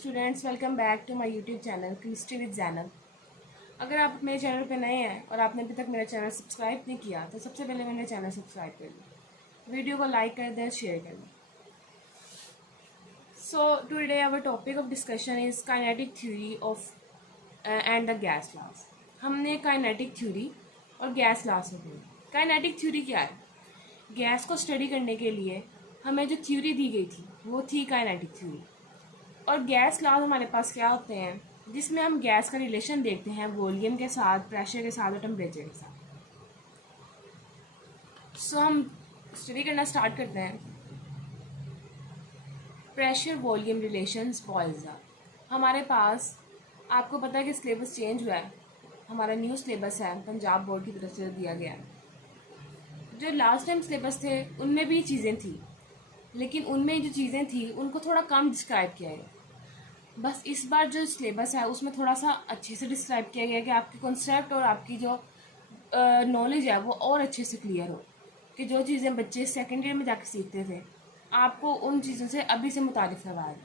Students, welcome back to my YouTube channel chemistry with Zainab. अगर आप मेरे चैनल पर नए हैं और आपने अभी तक मेरा चैनल सब्सक्राइब नहीं किया तो सबसे पहले मेरे चैनल सब्सक्राइब कर लें, वीडियो को लाइक कर दें, शेयर कर दें। So today our topic of discussion is kinetic theory of and the gas laws. हमने काइनेटिक थ्योरी और गैस लॉज से पढ़ी। काइनेटिक थ्योरी क्या है? गैस को स्टडी करने के लिए हमें जो थ्योरी दी गई थी वो थी काइनेटिक थ्योरी। और गैस लॉज हमारे पास क्या होते हैं, जिसमें हम गैस का रिलेशन देखते हैं वॉल्यूम के साथ, प्रेशर के साथ और टेम्परेचर के साथ। सो हम स्टडी करना स्टार्ट करते हैं। Pressure volume relations Boyle's law. हमारे पास, आपको पता है कि सिलेबस चेंज हुआ है, हमारा न्यू सिलेबस है, पंजाब बोर्ड की तरफ से दिया गया है। जो लास्ट टाइम सिलेबस थे उनमें भी चीज़ें थी, लेकिन उनमें जो चीज़ें थी उनको थोड़ा कम डिस्क्राइब किया है। बस इस बार जो सिलेबस है उसमें थोड़ा सा अच्छे से डिस्क्राइब किया गया कि आपकी कॉन्सेप्ट और आपकी जो नॉलेज है वो और अच्छे से क्लियर हो, कि जो चीज़ें बच्चे सेकेंड ईयर में जाकर सीखते थे आपको उन चीज़ों से अभी से मुतारिफ करवाया।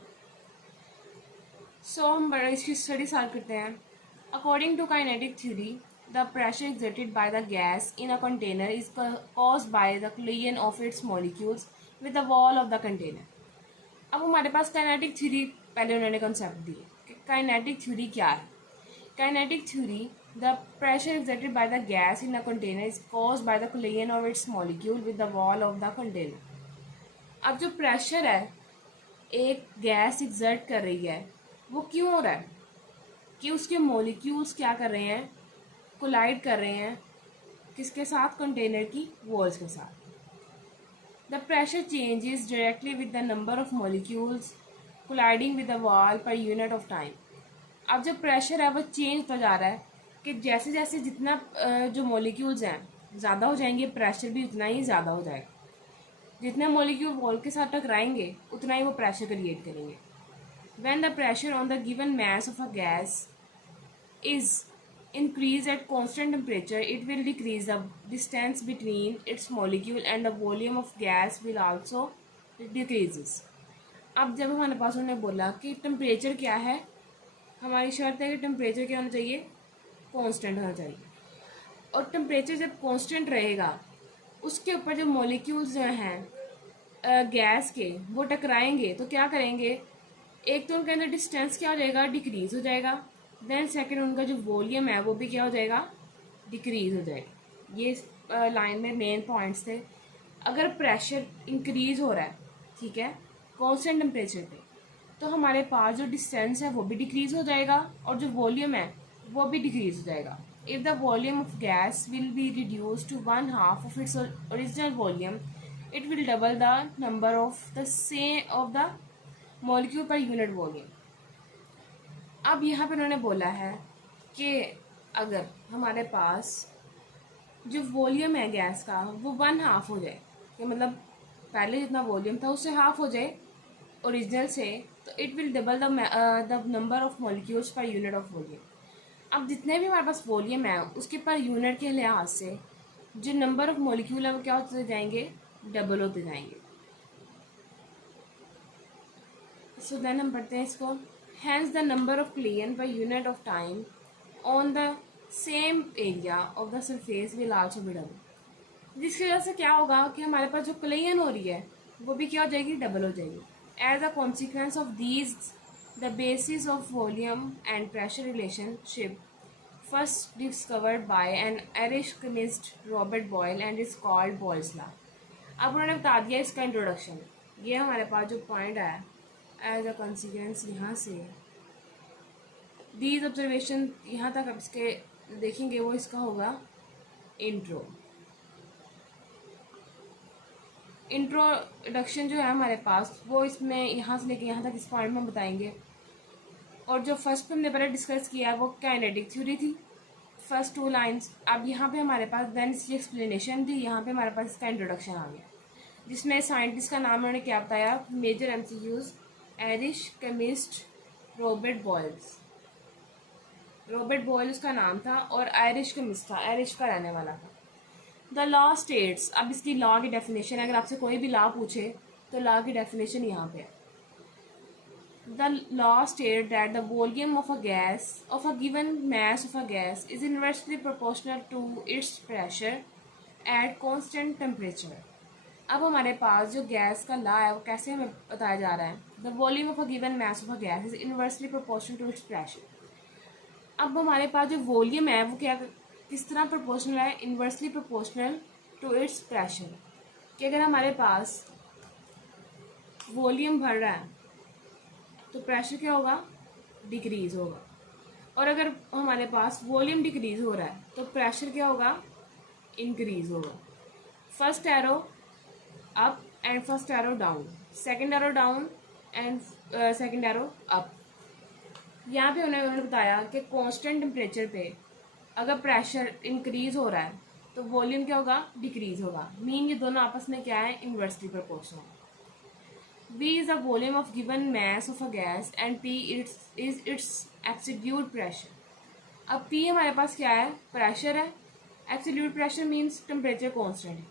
सो हम बड़ा इसकी स्टडी स्टार्ट करते हैं। According to kinetic theory, the pressure exerted by the gas in a container is caused by the collision of its molecules with the wall of the container। अब हमारे पास काइनेटिक थ्योरी पहले उन्होंने concept दी कि kinetic theory क्या है। Kinetic theory, the pressure exerted by the gas in a container is caused by the collision of its molecule with the wall of the container. अब जो pressure है एक gas exert कर रही है वो क्यों हो रहा है? कि उसके मॉलिक्यूल्स क्या कर रहे हैं, कोलाइड कर रहे हैं किसके साथ? कंटेनर की वॉल्स के साथ। The pressure changes directly with the number of molecules colliding with the wall per unit of time। अब जो प्रेशर है वो चेंज होता जा रहा है कि जैसे जैसे जितना जो मॉलिक्यूल्स हैं ज़्यादा हो जाएंगे, प्रेशर भी उतना ही ज़्यादा हो जाएगा। जितने मॉलिक्यूल वॉल के साथ टकराएंगे उतना ही वो प्रेशर क्रिएट करेंगे। When the pressure on the given mass of a gas is increase at constant temperature, it will decrease the distance between its molecule and the volume of gas will also decreases। अब जब हमारे पास उन्होंने बोला कि temperature क्या है, हमारी शर्त है कि टेम्परेचर क्या होना चाहिए? कांस्टेंट होना चाहिए। और टेम्परेचर जब कांस्टेंट रहेगा उसके ऊपर जो मॉलिक्यूल्स जो हैं गैस के वो टकराएंगे तो क्या करेंगे? एक तो उनके अंदर डिस्टेंस क्या हो जाएगा? डिक्रीज हो जाएगा। देन सेकंड, उनका जो वॉल्यूम है वो भी क्या हो जाएगा? डिक्रीज हो जाएगा। ये लाइन में मेन पॉइंट्स थे। अगर प्रेशर इंक्रीज हो रहा है, ठीक है, कांस्टेंट टेम्परेचर पे, तो हमारे पास जो डिस्टेंस है वो भी डिक्रीज हो जाएगा और जो वॉल्यूम है वो भी डिक्रीज हो जाएगा। If the volume of gas will be reduce to 1/2 of its original volume, it will double the number of the molecule per unit volume. अब यहाँ पे उन्होंने बोला है कि अगर हमारे पास जो वॉल्यूम है गैस का वो 1/2 हो जाए, कि मतलब पहले जितना वॉल्यूम था उससे हाफ हो जाए ओरिजिनल से, तो it will double the number of molecules per unit of volume. अब जितने भी हमारे पास वॉल्यूम है उसके पर यूनिट के लिहाज से जो नंबर ऑफ मॉलिक्यूल है वो क्या होते जाएंगे? डबल होते जाएंगे। सो देन हम पढ़ते हैं इसको। Hence the number of collision per unit of time on the same area of the surface will also be double। जिसकी वजह से क्या होगा कि हमारे पास जो collision हो रही है वो भी क्या हो जाएगी? डबल हो जाएगी। As a consequence of these, the basis of volume and pressure relationship first discovered by an Irish chemist Robert Boyle and is called Boyle's law। अब उन्होंने बता दिया इसका इंट्रोडक्शन। ये हमारे पास जो पॉइंट है, एज अ कॉन्सिक्वेंस यहाँ से दीज ऑब्जर्वेशन यहाँ तक अब इसके देखेंगे वो इसका होगा इंट्रो। इंट्रोडक्शन जो है हमारे पास वो इसमें यहाँ से लेके यहाँ तक इस पॉइंट में बताएंगे। और जो फर्स्ट पे हमने पहले डिस्कस किया है वो काइनेटिक थ्योरी थी, फर्स्ट 2 लाइंस। अब यहाँ पे हमारे पास देन इसकी एक्सप्लेनेशन थी, यहाँ पे हमारे पास इसका इंट्रोडक्शन आ गया, जिसमें साइंटिस्ट का नाम उन्होंने क्या बताया? Major MCQs, Irish chemist Robert Boyle's. Robert Boyle उसका नाम था और आयरिश केमिस्ट था, आयरिश का रहने वाला था। द लॉ स्टेट्स, अब इसकी लॉ की डेफिनेशन, अगर आपसे कोई भी लॉ पूछे तो लॉ की डेफिनेशन यहाँ पे है। The law states that the volume of a gas, of a given mass of a gas, is inversely proportional to its pressure at constant temperature. अब हमारे पास जो गैस का लॉ है वो कैसे हमें बताया जा रहा है? The volume of a given mass of a gas is inversely proportional to its pressure. अब हमारे पास जो वॉल्यूम है वो क्या किस तरह प्रोपोर्शनल है? Inversely proportional to its pressure. कि अगर हमारे पास वॉल्यूम बढ़ रहा है तो प्रेशर क्या होगा? डिक्रीज होगा. और अगर हमारे पास वॉल्यूम डिक्रीज हो रहा है तो प्रेशर क्या होगा? इंक्रीज होगा. First arrow up and first arrow down, second arrow down and second arrow up. यहाँ पे उन्होंने बताया कि कांस्टेंट टेम्परेचर पे अगर प्रेशर इंक्रीज हो रहा है तो वॉल्यूम क्या होगा? डिक्रीज होगा. मीन ये दोनों आपस में क्या है? Inversely proportional. V is the volume of given mass of a gas and P is its absolute pressure. अब P हमारे पास क्या है? प्रेशर है. Absolute pressure means temperature constant है.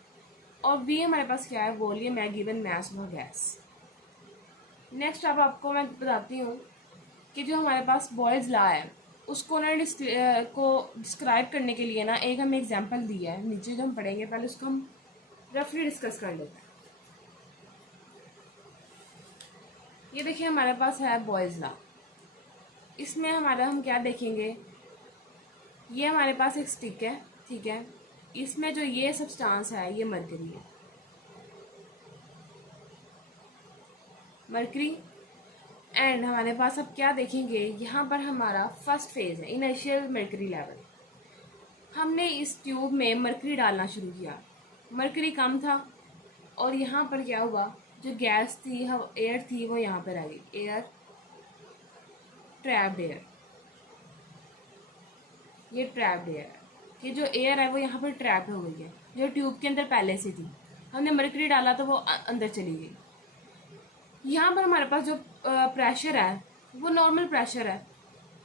और V हमारे पास क्या है? वॉल्यूम है given mass of a gas. Next अब आपको मैं बताती हूँ कि जो हमारे पास बॉयल्स लॉ है उसको ना डिस्क्राइब करने के लिए ना एक हमें एग्जांपल दिया है नीचे जो हम पढ़ेंगे. पहले उसको हम रफली डिस्कस कर लेते हैं. ये देखिए हमारे पास है बॉयल्स लॉ. इसमें हमारा हम क्या देखेंगे? ये हमारे पास एक स्टिक है, ठीक है. इसमें जो ये सब्सटेंस है ये मरकरी है. मरकरी. एंड हमारे पास अब क्या देखेंगे? यहाँ पर हमारा फर्स्ट फेज है इनिशियल मरकरी लेवल. हमने इस ट्यूब में मरकरी डालना शुरू किया. मरकरी कम था और यहाँ पर क्या हुआ? जो गैस थी एयर थी वो यहाँ पर आ गई. Air, trapped air. ये ट्रैप्ड एयर है कि जो एयर है वो यहाँ पर ट्रैप्ड हो गई है जो ट्यूब के अंदर पहले से थी. हमने मरकरी डाला तो वो अंदर चली गई. यहाँ पर हमारे पास जो प्रेशर है वो नॉर्मल प्रेशर है.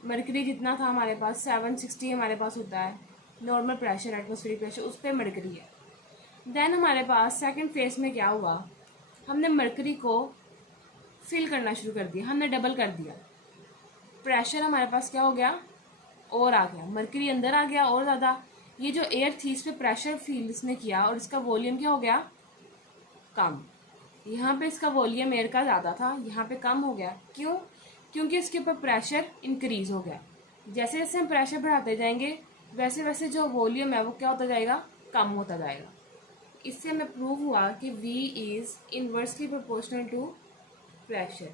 मरकरी जितना था हमारे पास 760 हमारे पास होता है नॉर्मल प्रेशर, एटमॉस्फेरिक प्रेशर, उस पर मरकरी है. देन हमारे पास सेकंड फेज में क्या हुआ? हमने मरकरी को फिल करना शुरू कर दिया. हमने डबल कर दिया. प्रेशर हमारे पास क्या हो गया? और आ गया. मरकरी अंदर आ गया और ज़्यादा. ये जो एयर थी इस पर प्रेशर फील इसने किया और इसका वॉल्यूम क्या हो गया? कम. यहाँ पे इसका वॉल्यूम एयर का ज़्यादा था, यहाँ पे कम हो गया. क्यों? क्योंकि इसके ऊपर प्रेशर इंक्रीज हो गया. जैसे जैसे हम प्रेशर बढ़ाते जाएंगे वैसे वैसे जो वॉल्यूम है वो क्या होता जाएगा? कम होता जाएगा. इससे हमें प्रूव हुआ कि V is inversely proportional to pressure.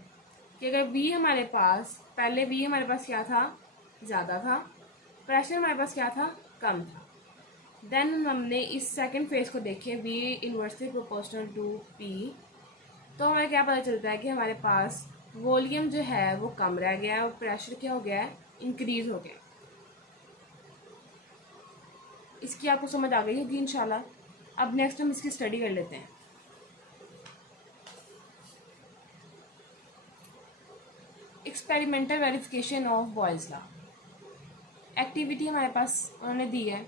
कि अगर V हमारे पास पहले V हमारे पास क्या था? ज़्यादा था. प्रेशर हमारे पास क्या था? कम था. देन हमने इस सेकंड फेज को देखे V inversely proportional to P. तो हमें क्या पता चलता है कि हमारे पास वॉल्यूम जो है वो कम रह गया और प्रेशर क्या हो गया है? इंक्रीज हो गया. इसकी आपको समझ आ गई होगी इंशाल्लाह. अब नेक्स्ट हम इसकी स्टडी कर लेते हैं. Experimental verification of Boyle's law. Activity हमारे पास उन्होंने दी है.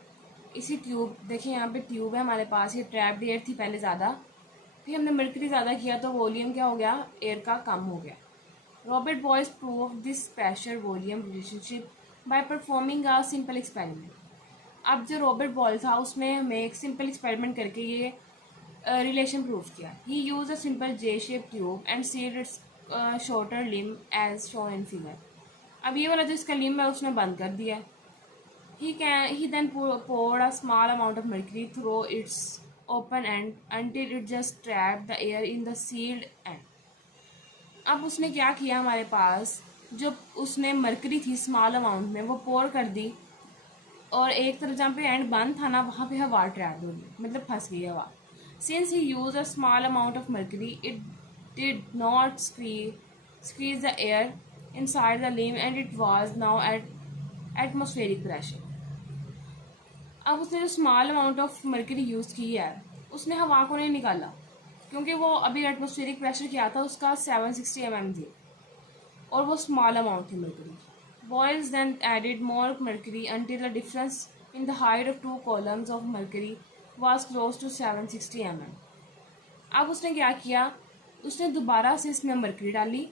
इसी ट्यूब देखिए यहाँ पे ट्यूब है हमारे पास. ये ट्रैप्ड एयर थी पहले ज़्यादा, फिर हमने मरकरी ज़्यादा किया तो वॉल्यूम क्या हो गया? एयर का कम हो गया. Robert Boyle's prove this pressure volume relationship by performing a simple experiment. अब जो रॉबर्ट बॉयल था उसमें हमें एक सिंपल एक्सपेरिमेंट करके ये रिलेशन प्रूव किया. He use a simple J shape tube and sealed its shorter limb as shown in figure. अब ये वाला जो इसका लिम है उसने बंद कर दिया. he then poured a small amount of mercury through its open end until it just trapped the air in the sealed end. अब उसने क्या किया? हमारे पास जो उसने मरकरी थी स्मॉल अमाउंट में वो पोर कर दी और एक तरफ जहाँ पे एंड बंद था ना वहाँ पे हवा ट्रैप हो गई, मतलब फंस गई हवा. Since he use a small amount of mercury it did not squeeze the air inside the limb and it was now at atmospheric pressure. अब उसने जो small amount of mercury use की है उसने हवा को नहीं निकाला क्योंकि वो अभी एटमॉस्फेरिक प्रेशर क्या था उसका 760 mm थी और वो स्मॉल अमाउंट थी mercury. Boyle's then added more mercury until the difference in the height of two columns of mercury was close to 760 mm. अब उसने क्या किया? उसने दोबारा से इसमें मरकरी डाली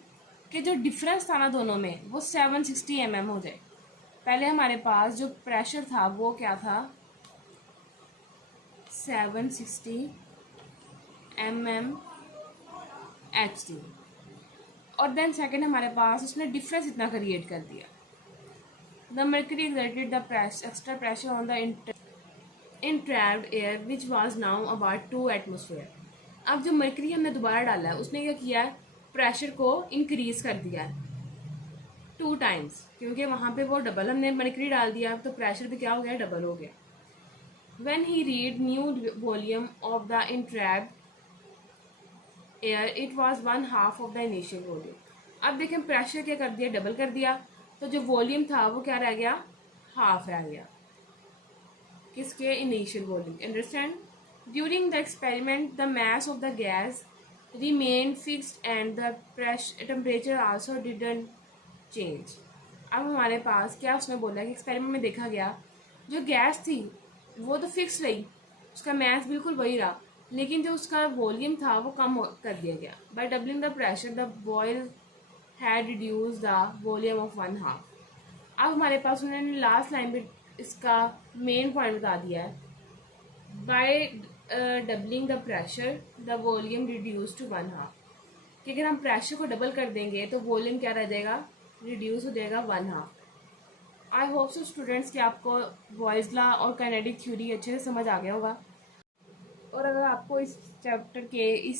कि जो डिफरेंस था ना दोनों में वो 760 mm हो जाए। पहले हमारे पास जो प्रेशर था वो क्या था, 760 mm Hg, और देन सेकंड हमारे पास उसने डिफरेंस इतना क्रिएट कर दिया। The mercury exerted the extra pressure on the entrapped air which was now about 2 atmosphere। अब जो मरकरी हमने दोबारा डाला है उसने क्या किया है, प्रेशर को इंक्रीज कर दिया है 2 टाइम्स, क्योंकि वहाँ पे वो डबल हमने मरकरी डाल दिया तो प्रेशर भी क्या हो गया, डबल हो गया। when he read new volume of the entrapped air it was 1/2 of the initial volume। अब देखें प्रेशर क्या कर दिया, डबल कर दिया, तो जो वॉल्यूम था वो क्या रह गया, हाफ रह गया किसके, initial volume. Understand. During the experiment the mass of the gas remain fixed and the temperature also didn't change. अब हमारे पास क्या उसने बोला कि एक्सपेरिमेंट में देखा गया जो गैस थी वो तो फिक्स रही, उसका मास बिल्कुल वही रहा, लेकिन जो उसका वॉल्यूम था वो कम कर दिया गया। By doubling the pressure the Boyle had reduce the volume of 1/2। अब हमारे पास उन्होंने लास्ट लाइन पे इसका मेन पॉइंट बता दिया है, by doubling the pressure the volume reduce to 1/2, कि अगर हम प्रेशर को डबल कर देंगे तो वॉल्यूम क्या रह जाएगा, रिड्यूस हो जाएगा 1/2। आई होप सो स्टूडेंट्स कि आपको बॉयज़ लॉ और काइनेटिक थ्योरी अच्छे से समझ आ गया होगा। और अगर आपको इस चैप्टर के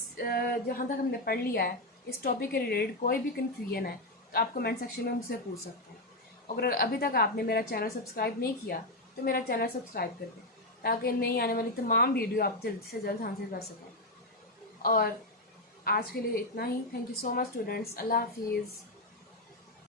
जहाँ तक हमने पढ़ लिया है इस टॉपिक के रिलेटेड कोई भी कन्फ्यूजन है तो आप कमेंट सेक्शन में मुझसे पूछ सकते हैं। अगर अभी तक आपने मेरा चैनल सब्सक्राइब नहीं किया तो मेरा चैनल सब्सक्राइब कर दें ताकि नई आने वाली तमाम वीडियो आप जल्द से जल्द हासिल कर सकें। और आज के लिए इतना ही। Thank you so much students. अल्लाह हाफिज़।